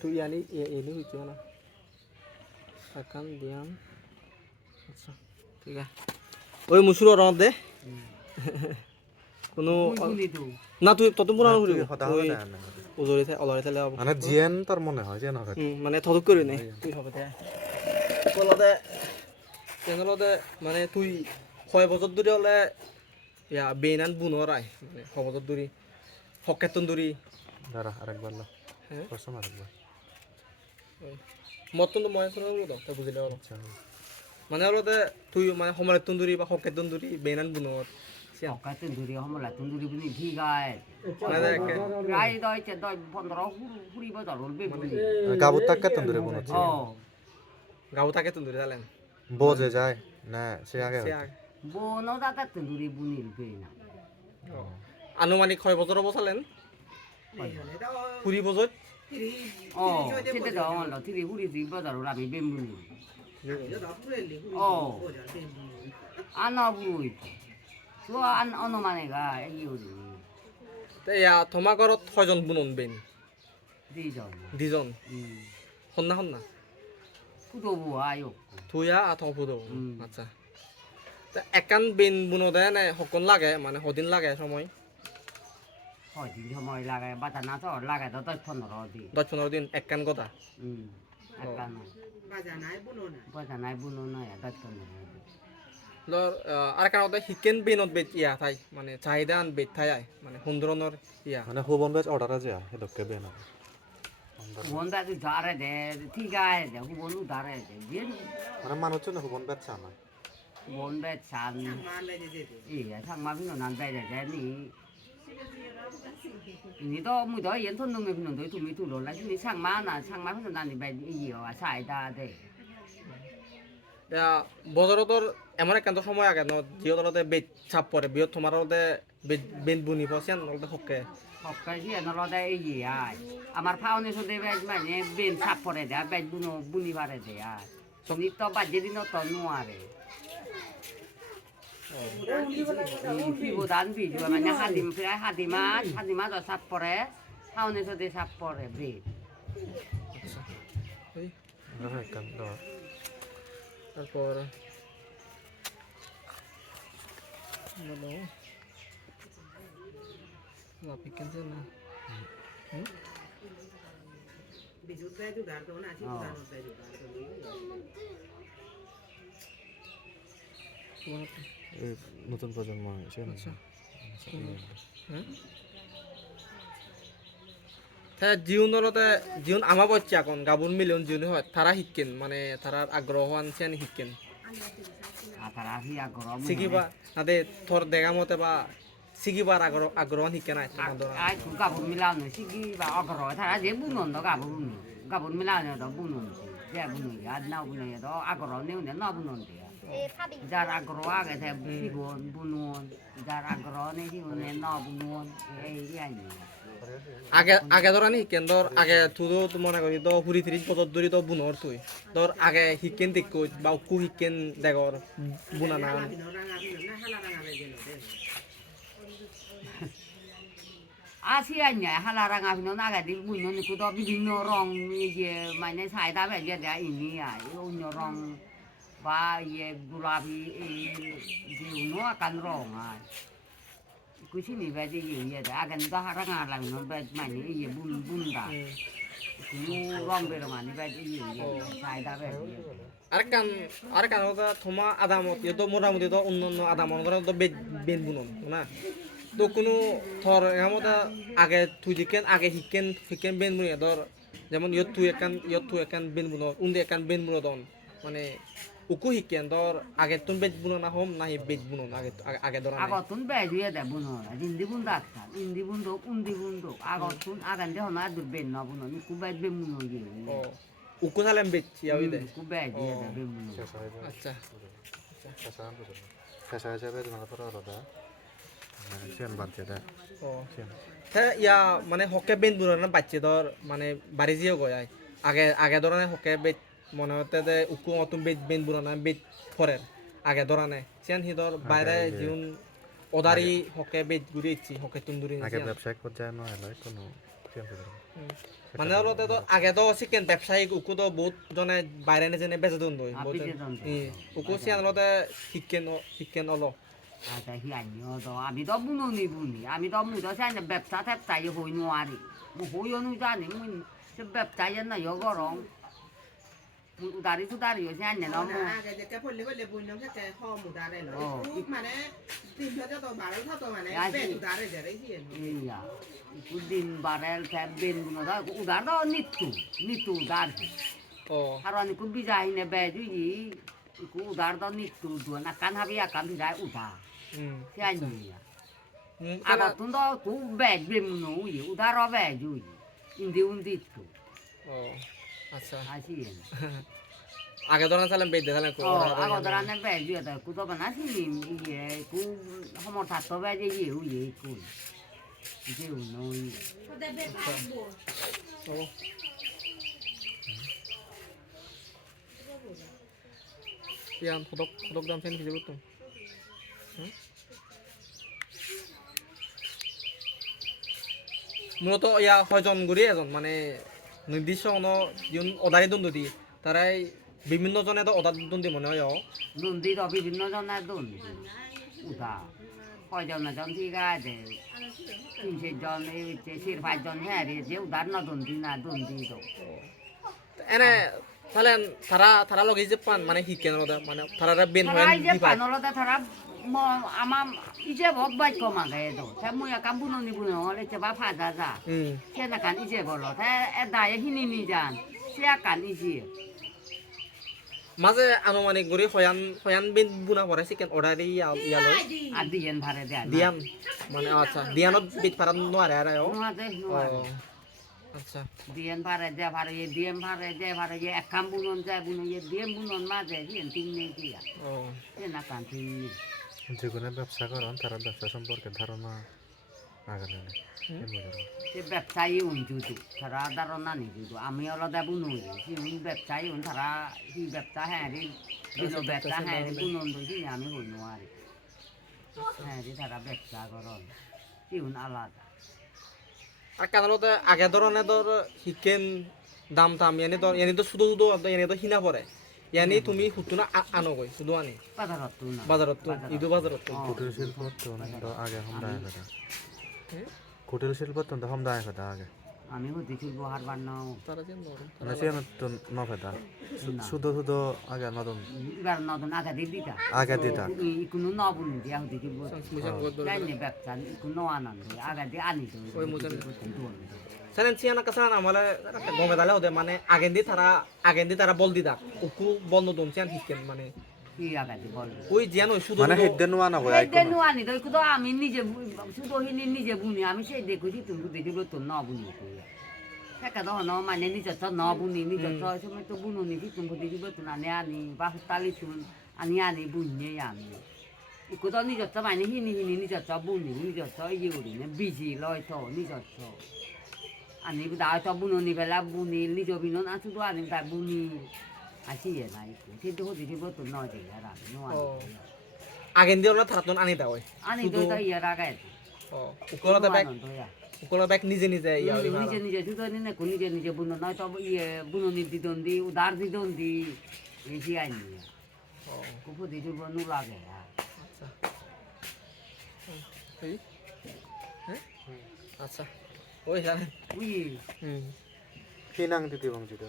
তুই আনি এনে হইছে না আকান দিয়াম আচ্ছা ঠিক আছে ওই মুসুর রন দে কোনো না তুই তত পুরানো করিব ওই ওজরে থাকে অলরে থাকে মানে জিএন তোর মনে হয় যে না মানে থদক করে নে তুই হবে দে কলতে কেনলতে মানে তুই 6 বছর ধরে হলে ইয়া বেনান বুনরাই মানে 6 বছর ধরে হকেতন ধরে দাঁড়া আরেকবার লো হ্যাঁ প্রশ্ন আরেকবার মতন তো ময় করে তো তা বুঝলে হলো মানে হলতে তুই মানে সময় তন্দুরি বা হকেতন ধরে বেনান বুনর Cái tên tuổi không là tên tuổi bên thi gai, gai đôi chân đôi phong đó huri bao giờ luôn bên bên. Gabur তাকে তন্দুরে কোন হচ্ছে গাও থাকে তন্দুরি জানেন বোঝে যায় না সে আগে Bố nó đã tất tên tuổi bên này bên nào. আনুমানিক 6 বছর বসালেন 20 বছর Thế đó là thì huri gì bao giờ làm bên bên. Ăn nó vui. Chúa ăn nó mà này cái yêu gì. তে ইয়া তোমার ঘরত কয়জন বুনন বেন Đi rồi. দুজন হন্না হন্না Phụ bố ayo. তুইয়া আর তোমার ফুদো আচ্ছা তা একান বেন বুনো দেয় না হকন লাগে মানে হদিন লাগে সময় Hỏi thì cho mọi là cái bắt đầu nó cho là cái đó tất phần đó đi. 10-15 দিন একান কথা Akan. Bahasa naik bunuh na ya tất phần đó. ধর আর কারণ হিকেন বেনত বেচ ইয়া থাই মানে চাহিদা আন বেচ থাই মানে সুন্দরনর ইয়া মানে হুবন বেচ অর্ডার আছে হেদকে বেনা Huống đã được trả rồi để thi gai để huống nó trả rồi để biến মানে মানুষ না হুবন বেচ চানা huống bé sàn ý thằng mà nó nằm đây để nị nị đó mỗi đó yến thôn nó mình đối thủ rồi lại nị sang má nó nằm thì bé gì à xài ta đây বজারতর এমন একান্ত সময় আগে ন জিওতলতে বেচ ছাপ পরে বিয়ত তোমার বেন বুনি পছিয়ান নলতে হকে học cái gì nó lo đây gì à আমার ফাউন্ডেশন দেবে মানে বেন ছাপ পরে দেয়া বেন বুনি পারে দেয়া সঙ্গীত তো বাজে দিন তো নোয়ারে 비보단 비주가 만약 하디마 더 삽퍼래 하원에서 대 삽퍼래 브리 একদম দাও তারপর বলো আপনি কেন না এই নতুন প্রজন্ম আচ্ছা হ্যাঁ জীবনতে জীবন আমার বাচ্চা এখন গাবুন মিলিয়ন জীবন হয় তারা শিক্ষেন মানে তারার আগ্রহ আনছেন শিক্ষেন শিখিবা তাদের তোর দেখা মতে বা শিখিবার আগ্রহ শিক্ষে নাই ai cũng gặp một milan nữa xí và ở rồi thà dễ bún ngon đó gặp một milan nữa đó bún ngon dễ bún ngon ăn nào bún này đó ở rồi nếu nó bún ngon thì ra ở rồi cái thèm xí bún ngon ra ở rồi này xí bún này nó bún ngon cái gì আগে আগে ধর আনি শিক্ষেন ধর আগে তুই তো মনে করি তো 30 বছর ধরে তো বুনর তুই ধর আগে শিক্ষেন দেখো বা উকু শিক্ষেন দেখর বুনা না 아시아냐 하나랑 아비노 나가디 무노니 그도 비비노랑 이게 많이 사이다 배제 돼 있니야 이거노랑 바예 구라비 이게 우노 간롱아 그시니 배제 이게 아간다 하랑 하라면 배 많이 이게 분다 그노랑 배로 많이 배제 이게 사이다 배제 আরেকান ওটা তোমা আদামত তো মোটামুটি তো অন্য আদামত তো বেন বুনন না তো কোনো থর এমন আগে তুই দিকেন আগে শিকেন বেন বুনি ধর যেমন ইয়ত তুই একান বেন বুন উন্দে একান বেন বুন দন মানে উকু শিকেন ধর আগে তুন বেজ বুন না হম নাহি বেজ বুন আগে ধর আগতুন বেজুয়ে দে বুন জিন্দি বুন ডাক্তার ইন্দি বুন দো উন্দি বুন দো আগতুন আগান্ডে হনা দুর বেন না বুন নি কুবাই বেন বুন ইয়ে উকু সালেম বেজ ইয়াই দে কুবাই দিয়ে দে বেন বুন আচ্ছা ফেসা হিসাবে তোমার পর আলাদা সিয়ান বাড়ছে দা হ্যাঁ ইয়া মানে হকে বেন বুন না বাচ্চা ধর মানে বাড়ি যেও গয় আগে ধরনের হকে বেজ মনে হতে যে উকু অতুম বেন বুন না বেজ ফরের আগে ধরনে সিয়ান হি ধর বাইরে জীবন ওদারি হকে বেজ ঘুরে ইচ্ছি হকে তুন্দুরি আগে ব্যবসায়িক পর্যায়ে নয় এলাই কোনো সিয়ান করে মানে হলো তো আগে তো চিকেন ব্যবসায়িক উকু তো বহুত জনে বাইরে নিয়ে জেনে বেচে দন্দ উকু সিয়ান হলো শিক্ষেন হলো আচ্ছা হিয়ানি তো আমি তো বুনি আমি তো মুই তো সেন ব্যবসা ট্যাবসা হই নোয়ারি হই অনুজানি মুই সে ব্যবসা না ইগরং মুই উদারি তুদারিও সেন না মু আগে যেটা পড়লে বলে বুঝলাম সেটা কম উদারে লয় মানে তিনটা তো বারো তো মানে বেশ উদারে যারে ইয়া দিন বারেল ফ্যাব বেন গুলো দা উদার তো নিতু উদার ও কারণ কু বিজাই নে বেজু ই কু উদার তো নিতু দুনা কান হাবি আকান বিজাই উদা সেন ইয়া আগত তো কু বেজ বেন নো ই উদার বেজু ইন্দি উন্দিতু ও আচ্ছা আসিয়েন আগে ধরা চালাম বেজ দেখালাম ও আগত রানে বেজু এটা কু তো বানা সিনি ইয়ে কু সমর্থা তো বেজে ইয়ে কু যে উনো ও ইয়ান ফটক দাম ফেন কিছু করতো মূলত ইয়া হয়জন গুরি এজন মানে নির্দিষ্ট কোনো যোন অদারি দ্বন্দ্ব তারাই বিভিন্ন জনে তো অদার দ্বন্দ্ব মনে হয় দুন্দি তো বিভিন্ন জনের দুন্দি উদা কয়জনের জন ঠিক আছে 30 জন এই 4-5 জন হ্যাঁ রে যে উদার না দুন্দি তো এনে তাহলে তারা লগে যে পান মানে শিখেন মানে তারা বেন হয় তারা যে পানলতে তারা আমার ইজে ভক বাইক কমা গায়ে তো সে মুই কাম বুননি হলে যে বা ফাজা যা সে না কান ইজে বলো তে এ দায়ে হিনি যান সে কান ইজে মাঝে আনুমানিক গরি হয়ান বেন বুনা পড়ে চিকেন অর্ডার ইয়া লয় আর দিয়েন ভারে দিয়ান মানে আচ্ছা দিয়ানত বিট পারান নোয়ারে আর আচ্ছা দিয়েন ভারে ভারে এক কাম বুনন যায় দিয়েন বুনন মাঝে দিয়েন তিন দিয়া ও সে না কান তিন যে কোনো ব্যবসা করেন তারা ব্যবসা সম্পর্কে ধারণা আগে নেই সে ব্যবসায়ী উঞ্চুতু তারা ধারণা নিজুতু আমি আলাদা বুনুই সে ব্যবসায়ী তারা কি ব্যবসা হ্যাঁ রে ব্যবসা হ্যাঁ রে বুনন দই আমি হই নোয়ারি হ্যাঁ রে তারা ব্যবসা করন সিউন আলাদা আর কানালতে আগে ধরনের ধর শিখেন দাম টাম এনে তো শুধু এনে তো হিনা পড়ে ইয়ানি তুমি হুতুনা আনো গই শুধু আনি বাজারত ইদু বাজারত কুটির শিল্প তো আগে হমদায় কথা কুটির শিল্প তো হমদায় কথা আগে আমি হতে চুলবো হারবার নাও তারা যে মানে সে তো নফেদা শুধু আগে নতুন এবার নতুন আগে দিতা কোনো নবুন দিয়া হতে চুলবো জানি ব্যবসা কোনো আনন্দ আগে দিয়ে আনি তো সালেন সিয়ানা কাসান আমলে গমে দালে ওদের মানে আগেন দি তারা বল দিদা উকু বন্ধ দম সিয়ান হিকেন মানে কি আগে দি বল ওই জিয়ানো শুধু মানে হেডেন ওয়ানা হয় হেডেন ওয়ানি তো কুতো আমি নিজে শুধু হিনি নিজে বুনি আমি সেই দেখুছি তুমি দেখিব তো ন বুনি সেটা তো ন মানে নিজে তো ন বুনি নিজে তো সময় তো বুনুনি কি তুমি দেখিব তো না আনি বা তালি তুন আনি বুনি আমি কুতো নিজে তো মানে হিনি নিজে তো বুনি নিজে তো ইয়ে করি না বিজি লয় তো নিজে তো আনি দা তো বুনুনি বেলা বুনি নিজে বিনন আছু তো আনি দা বুনি আসি নাই কিন্তু হতে দিব তো নয় দিন আর আমি নো আগেন দিও না থারতন আনি দাও আনি তো তো ইয়ার আগে ও উকলো ব্যাগ নিজে ইয়া নিজে শুধু নে কোন নিজে বুনো নয় তো ইয়ে বুনুনি দিদন্দি উদার দিদন্দি বেশি আইনি ও কুপু দিদু বনু লাগে আচ্ছা হ্যাঁ আচ্ছা ওই জানেন উই হিনাং দিতে বংজিতে